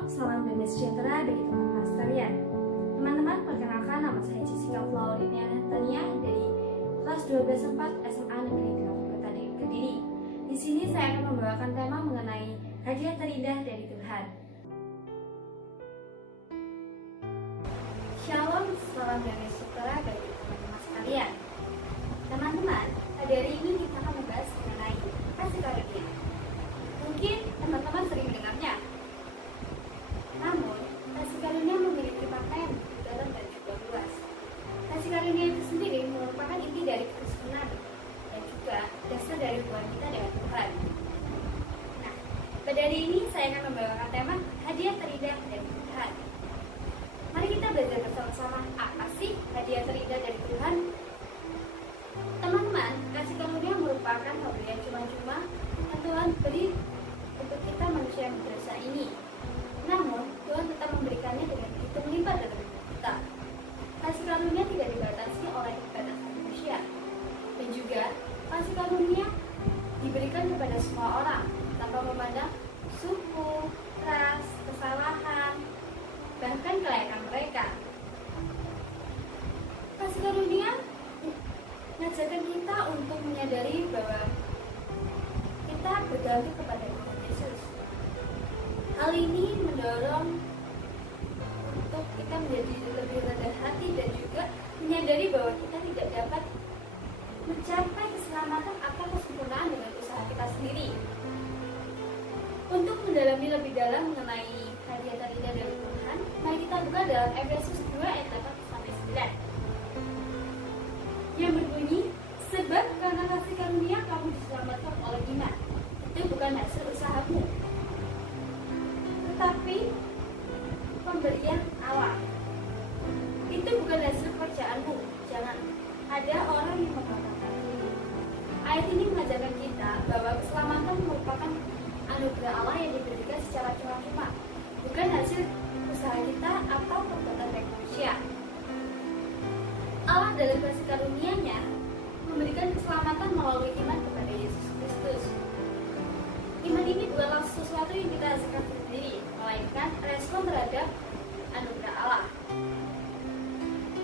Shalom, salam damai sejahtera bagi teman-teman sekalian. Teman-teman, perkenalkan nama saya Jessica Floriniana Tania dari kelas 12/4 SMA Negeri 3 Kota Kediri. Di sini saya akan membawakan tema mengenai hadiah terindah dari Tuhan. Shalom, salam damai sejahtera bagi teman-teman sekalian. Teman-teman, pada hari ini kita akan membahas mengenai kasih karunia. Mungkin teman-teman sering mendengarnya. Namun, kasih karunia memiliki makna yang dalam dan juga luas. Kasih karunia itu sendiri merupakan inti dari kekristenan dan juga dasar dari hubungan kita dengan Tuhan. Nah, pada hari ini saya akan membawakan tema hadiah terindah dari Tuhan. Mari kita belajar bersama-sama apa sih hadiah terindah dari Tuhan. Teman-teman, kasih karunia merupakan pemberian cuma-cuma yang Tuhan beri untuk kita manusia yang berdosa ini. Namun, Tuhan tetap memberikannya dengan begitu melimpah dalam hidup kita. Kasih karunia tidak dibatasi oleh kedatangan manusia. Dan juga, kasih karunia diberikan kepada semua orang, tanpa memandang suku, ras, kesalahan, bahkan kelayakan mereka. Kasih karunia mengajarkan kita untuk menyadari bahwa kita bergantung kepada Tuhan Yesus. Hal ini mendorong untuk kita menjadi lebih rendah hati dan juga menyadari bahwa kita tidak dapat mencapai keselamatan atau kesempurnaan dengan usaha kita sendiri. Untuk mendalami lebih dalam mengenai hadiah terindah dari Tuhan, mari kita buka dalam Efesus 2 ayat 8-9 yang berbunyi, sebab karena kasih karunia kamu diselamatkan oleh iman. Itu bukan hasil usahamu, tetapi pemberian Allah. Itu bukan hasil pekerjaanmu. Jangan ada orang yang membanggakan diri. Ayat ini mengajarkan kita bahwa keselamatan merupakan anugerah Allah yang diberikan secara cuma-cuma, bukan hasil usaha kita atau perbuatan baik manusia. Allah dalam kasih karunia-Nya memberikan keselamatan melalui iman kepada Yesus Kristus. Iman ini bukanlah sesuatu yang kita hasilkan sendiri, melainkan respon terhadap anugerah Allah.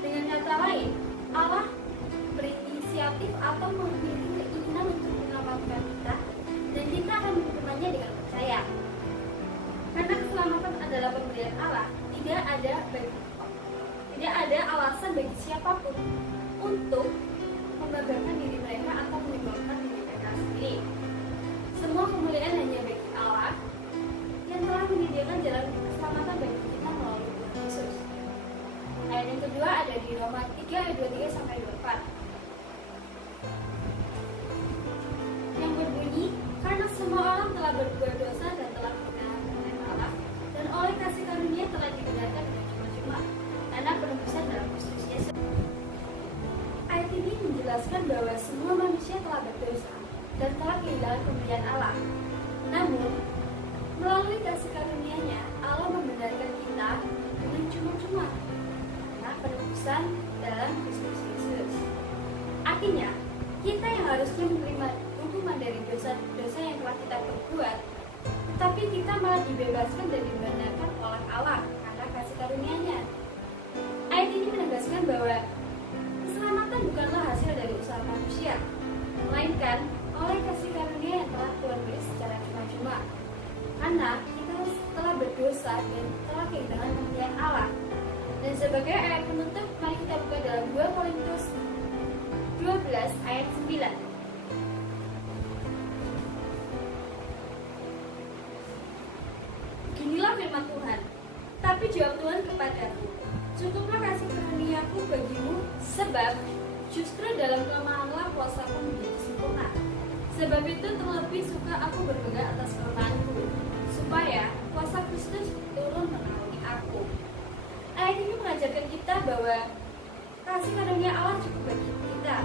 Dengan kata lain, Allah berinisiatif atau memiliki keinginan untuk menyelamatkan kita, dan kita akan menerimanya dengan percaya. Karena keselamatan adalah pemberian Allah, tidak ada alasan bagi siapapun untuk membanggakan diri mereka atau menyombongkan diri mereka sendiri. Semua kemuliaan hanya bagi Allah yang telah menyediakan jalan keselamatan bagi kita melalui Tuhan Yesus. Ayat yang kedua ada di Roma 3 ayat 23-24 yang berbunyi, karena semua orang telah berbuat dosa dan telah kehilangan Allah, dan oleh kasih karunia telah dibenarkan dengan cuma-cuma karena penebusan dalam Kristus Yesus. Ayat ini menjelaskan bahwa semua manusia telah berdosa dan telah kehilangan pemberian Allah. Namun, melalui kasih karunia-Nya, Allah membenarkan kita dengan cuma-cuma karena penebusan dalam Kristus Yesus. Artinya, kita yang harusnya menerima hukuman dari dosa-dosa yang telah kita perbuat, tetapi kita malah dibebaskan dan dibenarkan oleh Allah karena kasih karunia-Nya. Ayat ini menegaskan bahwa keselamatan bukanlah hasil dari usaha manusia, melainkan oleh kasih karunia yang telah Tuhan beri secara cuma-cuma. Karena kita telah berdosa dan telah kehilangan pemberian Allah. Dan sebagai ayat penutup, mari kita buka dalam 2 Korintus 12 ayat 9. Beginilah firman Tuhan, tapi jawab Tuhan kepadaku, cukuplah kasih karuniaku bagimu, sebab justru dalam kelemahanlah kuasaku menjadi sempurna. Sebab itu terlebih suka aku berbangga atas kelemahanku, supaya kuasa Kristus turun menaungi aku. Ayat ini mengajarkan kita bahwa kasih karunia Allah cukup bagi kita,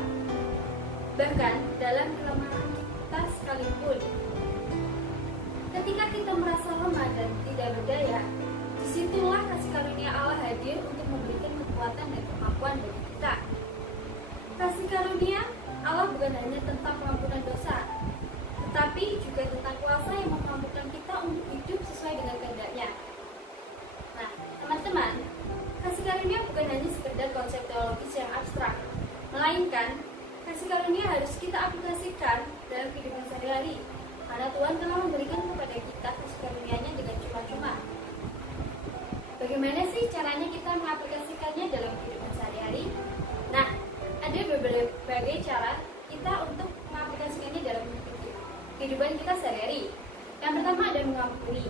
bahkan dalam kelemahan kita sekalipun. Ketika kita merasa lemah dan tidak berdaya, disitulah kasih karunia Allah hadir untuk memberikan kekuatan dan kemampuan bagi kita. Kasih karunia Allah bukan hanya tentang pengampunan dosa, tetapi juga tentang kuasa yang memampukan kita untuk hidup sesuai dengan kehendak-Nya. Melainkan, kasih karunia harus kita aplikasikan dalam kehidupan sehari-hari. Karena Tuhan telah memberikan kepada kita kasih karunia-Nya dengan cuma-cuma. Bagaimana sih caranya kita mengaplikasikannya dalam kehidupan sehari-hari? Nah, ada berbagai cara kita untuk mengaplikasikannya dalam kehidupan kita sehari-hari. Yang pertama ada mengampuni.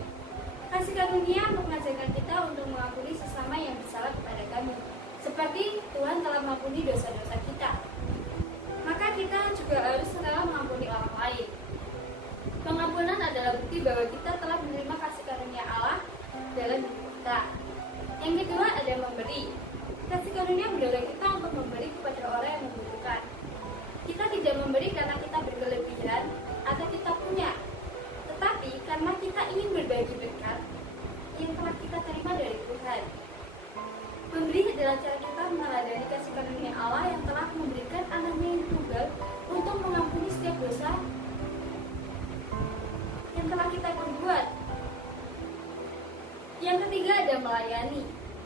Kasih karunia mengajarkan kita untuk mengampuni sesama yang bersalah kepada kami, seperti Tuhan telah mengampuni dosa-dosa kita. Maka kita juga harus rela mengampuni orang lain. Pengampunan adalah bukti bahwa kita telah menerima kasih karunia Allah dalam hidup kita. Yang kedua ada memberi. Kasih karunia mendorong kita untuk memberi kepada orang yang membutuhkan. Kita tidak memberi karena kita berkelebihan atau kita punya, tetapi karena kita ingin berbagi berkat yang telah kita terima dari Tuhan. Memberi adalah cara kita meneladani kasih karunia Allah yang telah memberikan anaknya yang tunggal untuk mengampuni setiap dosa yang telah kita perbuat. Yang ketiga ada melayani.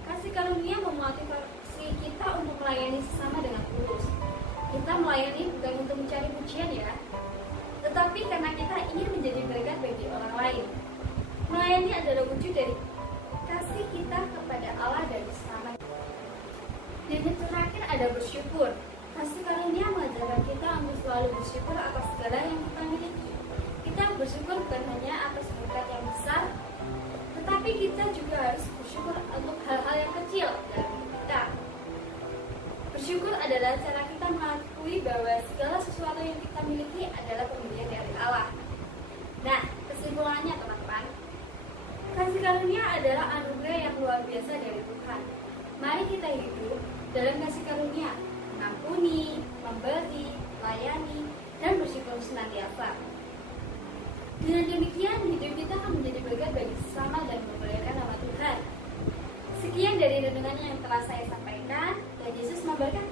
Kasih karunia memotivasi kita untuk melayani sesama dengan tulus. Kita melayani bukan untuk mencari pujian ya, tetapi karena kita ingin menjadi berkat bagi orang lain. Melayani adalah wujud dari kasih kita kepada Allah dan sesama. Dan yang terakhir ada bersyukur. Kasih karunia mengajarkan kita untuk selalu bersyukur atas segala yang kita miliki. Kita bersyukur bukan hanya atas berkat yang besar, tetapi kita juga harus bersyukur untuk hal-hal yang kecil dalam hidup kita. Bersyukur adalah cara kita mengakui bahwa segala sesuatu yang kita miliki adalah pemberian dari Allah. Nah, kesimpulannya teman-teman, kasih karunia adalah anugerah yang luar biasa dari Tuhan. Mari kita hidup dalam kasih karunia, mengampuni, memberi, melayani, dan bersyukur senantiasa. Dengan demikian, hidup kita akan menjadi berkat bagi sesama dan memuliakan nama Tuhan. Sekian dari renungan yang telah saya sampaikan, dan Yesus memberkati.